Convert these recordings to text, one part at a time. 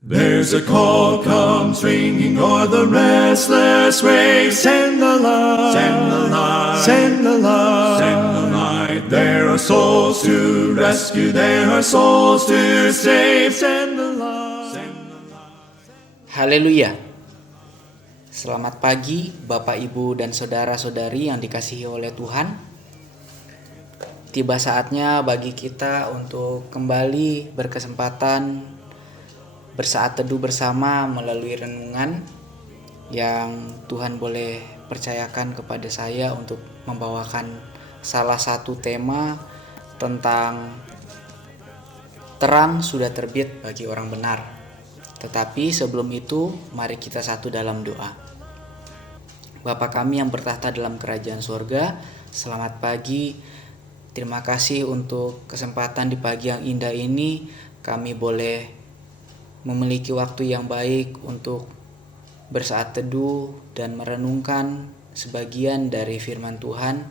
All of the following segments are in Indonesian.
There's a call comes ringing o'er the restless waves. Send the light, send the light, send the light, send the light. There are souls to rescue, there are souls to save. Send the light, send the light. Haleluya. Selamat pagi Bapak, Ibu, dan saudara-saudari yang dikasihi oleh Tuhan. Tiba saatnya bagi kita untuk kembali berkesempatan bersaat teduh bersama melalui renungan yang Tuhan boleh percayakan kepada saya untuk membawakan salah satu tema tentang terang sudah terbit bagi orang benar. Tetapi sebelum itu, mari kita satu dalam doa. Bapa kami yang bertahta dalam kerajaan surga, selamat pagi. Terima kasih untuk kesempatan di pagi yang indah ini. Kami boleh memiliki waktu yang baik untuk bersaat teduh dan merenungkan sebagian dari firman Tuhan.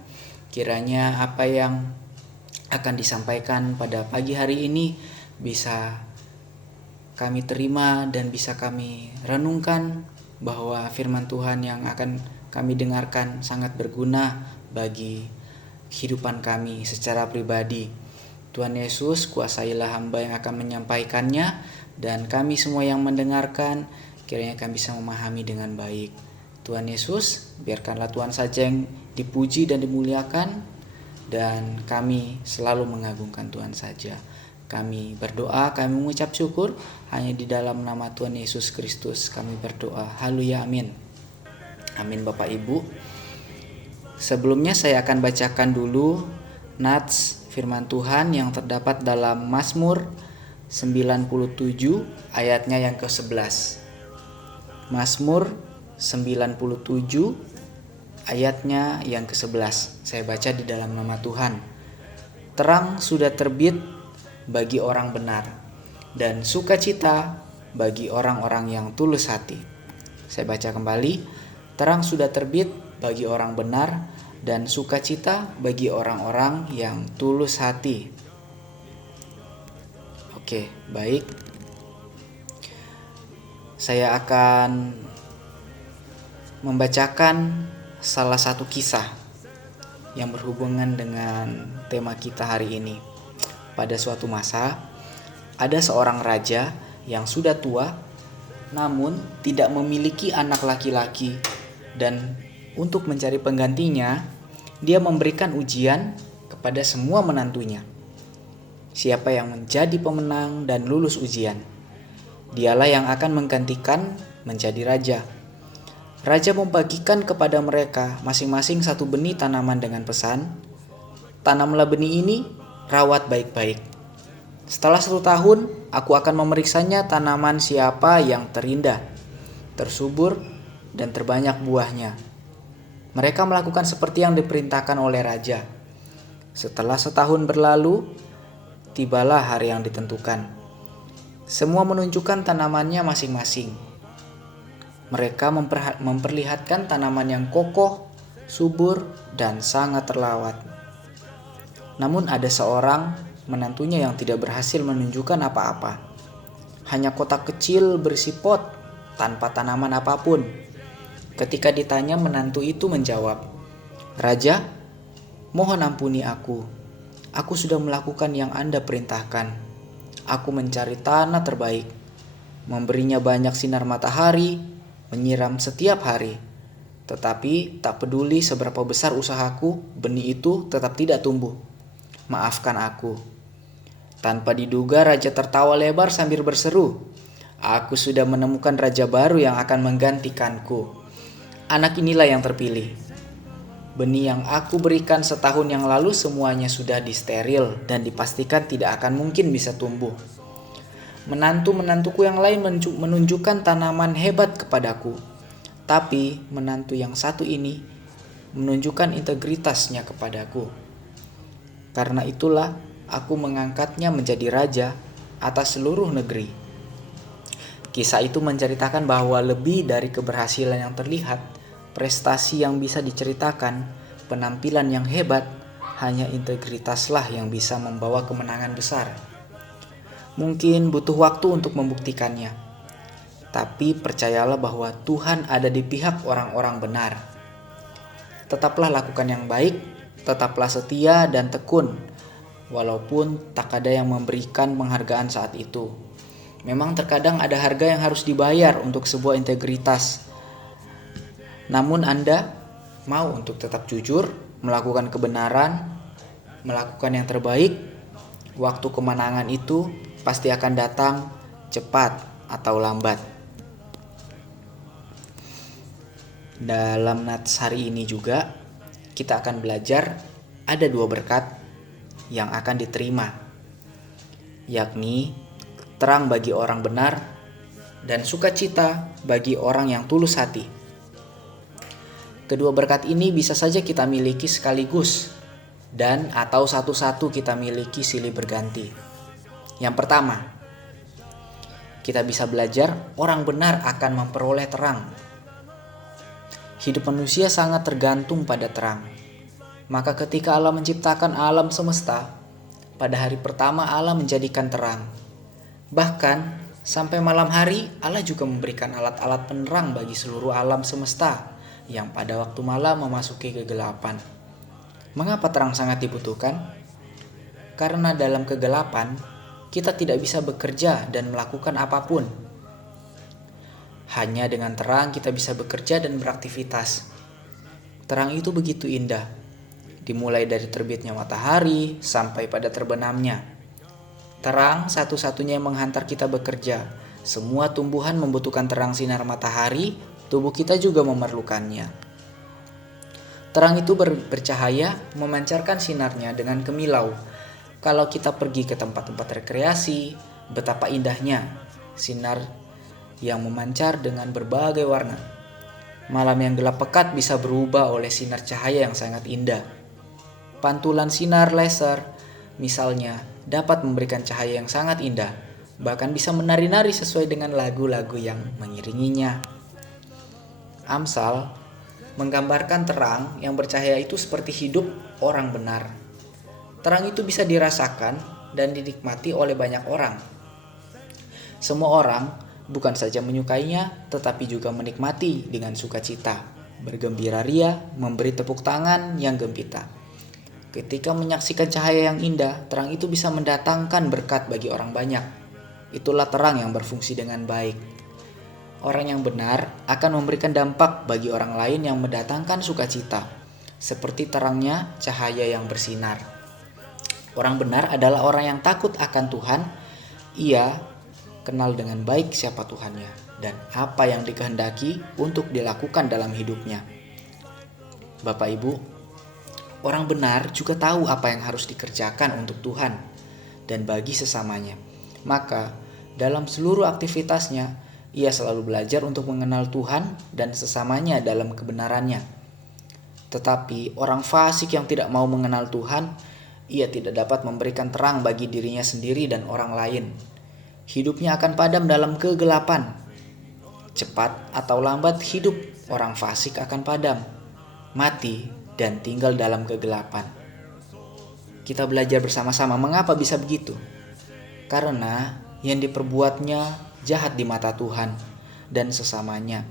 Kiranya apa yang akan disampaikan pada pagi hari ini bisa kami terima dan bisa kami renungkan, bahwa firman Tuhan yang akan kami dengarkan sangat berguna bagi kehidupan kami secara pribadi. Tuhan Yesus, kuasailah hamba yang akan menyampaikannya, dan kami semua yang mendengarkan, kiranya kami bisa memahami dengan baik. Tuhan Yesus, biarkanlah Tuhan saja yang dipuji dan dimuliakan, dan kami selalu mengagungkan Tuhan saja. Kami berdoa, kami mengucap syukur hanya di dalam nama Tuhan Yesus Kristus kami berdoa. Haleluya, amin. Amin Bapak Ibu. Sebelumnya saya akan bacakan dulu nats firman Tuhan yang terdapat dalam Mazmur 97 ayatnya yang ke-11. Mazmur 97 ayatnya yang ke-11. Saya baca di dalam nama Tuhan. Terang sudah terbit bagi orang benar, dan sukacita bagi orang-orang yang tulus hati. Saya baca kembali. Terang sudah terbit bagi orang benar, dan sukacita bagi orang-orang yang tulus hati. Oke, baik. Saya akan membacakan salah satu kisah yang berhubungan dengan tema kita hari ini. Pada suatu masa, ada seorang raja yang sudah tua, namun tidak memiliki anak laki-laki, dan untuk mencari penggantinya, dia memberikan ujian kepada semua menantunya. Siapa yang menjadi pemenang dan lulus ujian, dialah yang akan menggantikan menjadi raja. Raja membagikan kepada mereka masing-masing satu benih tanaman dengan pesan, tanamlah benih ini, rawat baik-baik. Setelah 1 tahun, aku akan memeriksanya tanaman siapa yang terindah, tersubur, dan terbanyak buahnya. Mereka melakukan seperti yang diperintahkan oleh raja. Setelah 1 tahun berlalu, tibalah hari yang ditentukan. Semua menunjukkan tanamannya masing-masing. Mereka memperlihatkan tanaman yang kokoh, subur, dan sangat terlawat. Namun ada seorang menantunya yang tidak berhasil menunjukkan apa-apa. Hanya kotak kecil berisi pot tanpa tanaman apapun. Ketika ditanya, menantu itu menjawab, "Raja, mohon ampuni aku. Aku sudah melakukan yang Anda perintahkan. Aku mencari tanah terbaik, memberinya banyak sinar matahari, menyiram setiap hari. Tetapi tak peduli seberapa besar usahaku, benih itu tetap tidak tumbuh. Maafkan aku." Tanpa diduga, raja tertawa lebar sambil berseru, "Aku sudah menemukan raja baru yang akan menggantikanku. Anak inilah yang terpilih. Benih yang aku berikan setahun yang lalu semuanya sudah disteril dan dipastikan tidak akan mungkin bisa tumbuh. Menantu-menantuku yang lain menunjukkan tanaman hebat kepadaku, tapi menantu yang satu ini menunjukkan integritasnya kepadaku. Karena itulah aku mengangkatnya menjadi raja atas seluruh negeri." Kisah itu menceritakan bahwa lebih dari keberhasilan yang terlihat, prestasi yang bisa diceritakan, penampilan yang hebat, hanya integritaslah yang bisa membawa kemenangan besar. Mungkin butuh waktu untuk membuktikannya, Tapi percayalah bahwa Tuhan ada di pihak orang-orang benar. Tetaplah lakukan yang baik, tetaplah setia dan tekun, walaupun tak ada yang memberikan penghargaan saat itu. Memang terkadang ada harga yang harus dibayar untuk sebuah integritas. Namun Anda mau untuk tetap jujur, melakukan kebenaran, melakukan yang terbaik. Waktu kemenangan itu pasti akan datang cepat atau lambat. Dalam nats hari ini juga kita akan belajar ada 2 berkat yang akan diterima, yakni terang bagi orang benar dan sukacita bagi orang yang tulus hati. Kedua berkat ini bisa saja kita miliki sekaligus dan atau satu-satu kita miliki silih berganti. Yang pertama, kita bisa belajar orang benar akan memperoleh terang. Hidup manusia sangat tergantung pada terang. Maka ketika Allah menciptakan alam semesta, pada hari pertama Allah menjadikan terang. Bahkan sampai malam hari Allah juga memberikan alat-alat penerang bagi seluruh alam semesta yang pada waktu malam memasuki kegelapan. Mengapa terang sangat dibutuhkan? Karena dalam kegelapan kita tidak bisa bekerja dan melakukan apapun. Hanya dengan terang kita bisa bekerja dan beraktivitas. Terang itu begitu indah, dimulai dari terbitnya matahari sampai pada terbenamnya. Terang satu-satunya yang menghantar kita bekerja. Semua tumbuhan membutuhkan terang sinar matahari, tubuh kita juga memerlukannya. Terang itu bercahaya, memancarkan sinarnya dengan kemilau. Kalau kita pergi ke tempat-tempat rekreasi, betapa indahnya sinar yang memancar dengan berbagai warna. Malam yang gelap pekat bisa berubah oleh sinar cahaya yang sangat indah. Pantulan sinar laser, misalnya, dapat memberikan cahaya yang sangat indah, bahkan bisa menari-nari sesuai dengan lagu-lagu yang mengiringinya. Amsal menggambarkan terang yang bercahaya itu seperti hidup orang benar. Terang itu bisa dirasakan dan dinikmati oleh banyak orang. Semua orang bukan saja menyukainya, tetapi juga menikmati dengan sukacita, bergembira ria, memberi tepuk tangan yang gembira. Ketika menyaksikan cahaya yang indah, terang itu bisa mendatangkan berkat bagi orang banyak. Itulah terang yang berfungsi dengan baik. Orang yang benar akan memberikan dampak bagi orang lain yang mendatangkan sukacita, seperti terangnya cahaya yang bersinar. Orang benar adalah orang yang takut akan Tuhan. Ia kenal dengan baik siapa Tuhannya dan apa yang dikehendaki untuk dilakukan dalam hidupnya. Bapak Ibu, orang benar juga tahu apa yang harus dikerjakan untuk Tuhan dan bagi sesamanya. Maka dalam seluruh aktivitasnya, ia selalu belajar untuk mengenal Tuhan dan sesamanya dalam kebenarannya. Tetapi orang fasik yang tidak mau mengenal Tuhan, ia tidak dapat memberikan terang bagi dirinya sendiri dan orang lain. Hidupnya akan padam dalam kegelapan. Cepat atau lambat hidup orang fasik akan padam, mati, dan tinggal dalam kegelapan. Kita belajar bersama-sama mengapa bisa begitu. Karena yang diperbuatnya jahat di mata Tuhan dan sesamanya.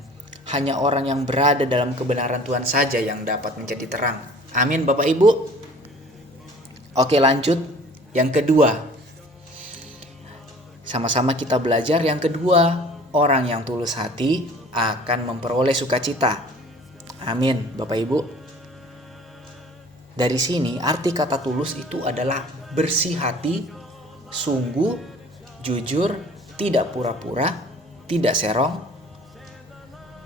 Hanya orang yang berada dalam kebenaran Tuhan saja yang dapat menjadi terang. Amin Bapak Ibu. Oke, lanjut. Yang kedua, sama-sama kita belajar. Yang kedua, orang yang tulus hati akan memperoleh sukacita. Amin, Bapak Ibu. Dari sini arti kata tulus itu adalah bersih hati, sungguh, jujur, tidak pura-pura, tidak serong.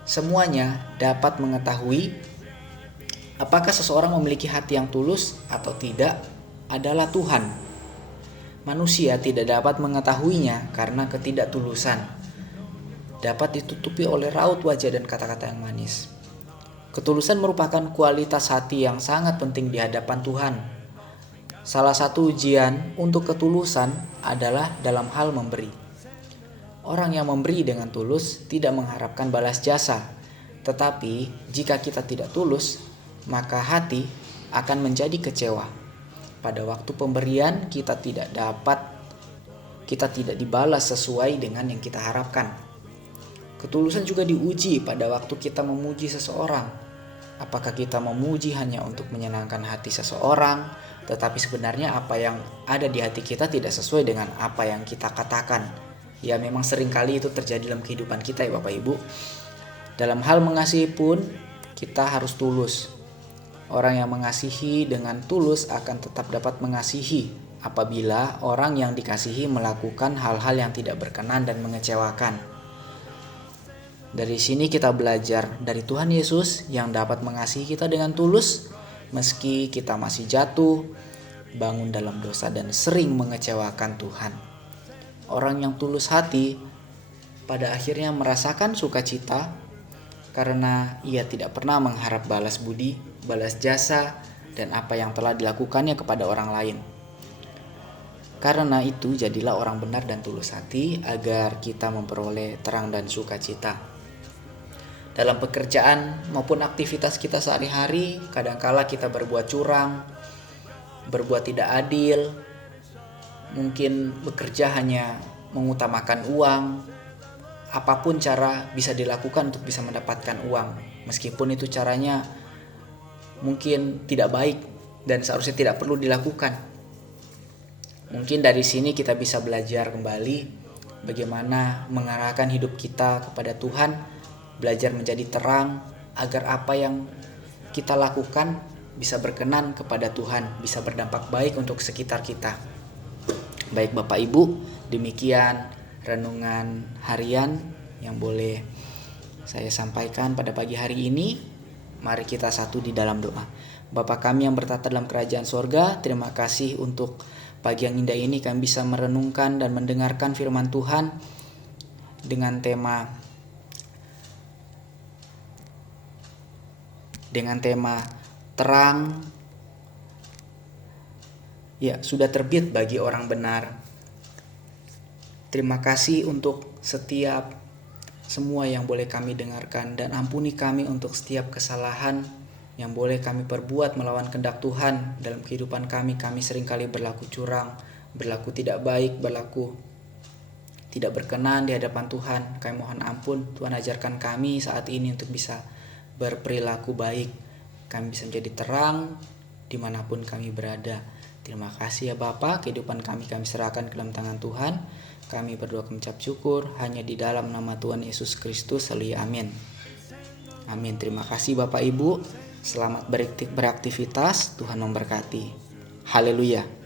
Semuanya dapat mengetahui apakah seseorang memiliki hati yang tulus atau tidak adalah Tuhan. Manusia tidak dapat mengetahuinya karena ketidaktulusan. Dapat ditutupi oleh raut wajah dan kata-kata yang manis. Ketulusan merupakan kualitas hati yang sangat penting di hadapan Tuhan. Salah satu ujian untuk ketulusan adalah dalam hal memberi. Orang yang memberi dengan tulus tidak mengharapkan balas jasa. Tetapi jika kita tidak tulus, maka hati akan menjadi kecewa. Pada waktu pemberian kita tidak dibalas sesuai dengan yang kita harapkan. Ketulusan juga diuji pada waktu kita memuji seseorang. Apakah kita memuji hanya untuk menyenangkan hati seseorang, tetapi sebenarnya apa yang ada di hati kita tidak sesuai dengan apa yang kita katakan. Ya memang seringkali itu terjadi dalam kehidupan kita ya Bapak Ibu. Dalam hal mengasihi pun kita harus tulus. Orang yang mengasihi dengan tulus akan tetap dapat mengasihi apabila orang yang dikasihi melakukan hal-hal yang tidak berkenan dan mengecewakan. Dari sini kita belajar dari Tuhan Yesus yang dapat mengasihi kita dengan tulus meski kita masih jatuh, bangun dalam dosa dan sering mengecewakan Tuhan. Orang yang tulus hati pada akhirnya merasakan sukacita karena ia tidak pernah mengharap balas budi, balas jasa, dan apa yang telah dilakukannya kepada orang lain. Karena itu jadilah orang benar dan tulus hati agar kita memperoleh terang dan sukacita. Dalam pekerjaan maupun aktivitas kita sehari-hari, kadangkala kita berbuat curang, berbuat tidak adil, mungkin bekerja hanya mengutamakan uang. Apapun cara bisa dilakukan untuk bisa mendapatkan uang, meskipun itu caranya mungkin tidak baik dan seharusnya tidak perlu dilakukan. Mungkin dari sini kita bisa belajar kembali bagaimana mengarahkan hidup kita kepada Tuhan, belajar menjadi terang agar apa yang kita lakukan bisa berkenan kepada Tuhan, bisa berdampak baik untuk sekitar kita. Baik Bapak Ibu, demikian renungan harian yang boleh saya sampaikan pada pagi hari ini. Mari kita satu di dalam doa. Bapa kami yang bertata dalam kerajaan sorga, terima kasih untuk pagi yang indah ini kami bisa merenungkan dan mendengarkan firman Tuhan dengan tema terang ya sudah terbit bagi orang benar. Terima kasih untuk setiap semua yang boleh kami dengarkan, dan ampuni kami untuk setiap kesalahan yang boleh kami perbuat melawan kehendak Tuhan dalam kehidupan kami. Kami seringkali berlaku curang, berlaku tidak baik, berlaku tidak berkenan di hadapan Tuhan. Kami mohon ampun, Tuhan ajarkan kami saat ini untuk bisa berperilaku baik. Kami bisa menjadi terang dimanapun kami berada. Terima kasih ya Bapa, kehidupan kami serahkan ke dalam tangan Tuhan. Kami berdoa mengucap syukur hanya di dalam nama Tuhan Yesus Kristus. Amin. Amin. Terima kasih Bapak Ibu. Selamat beraktivitas. Tuhan memberkati. Haleluya.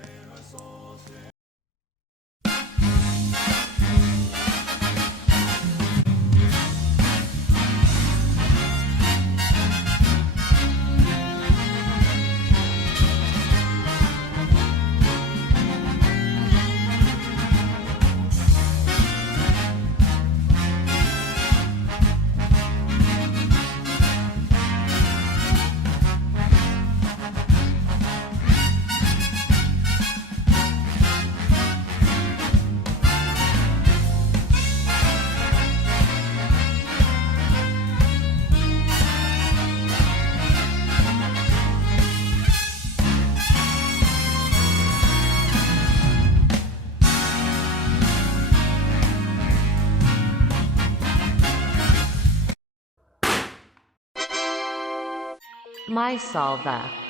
My Salva.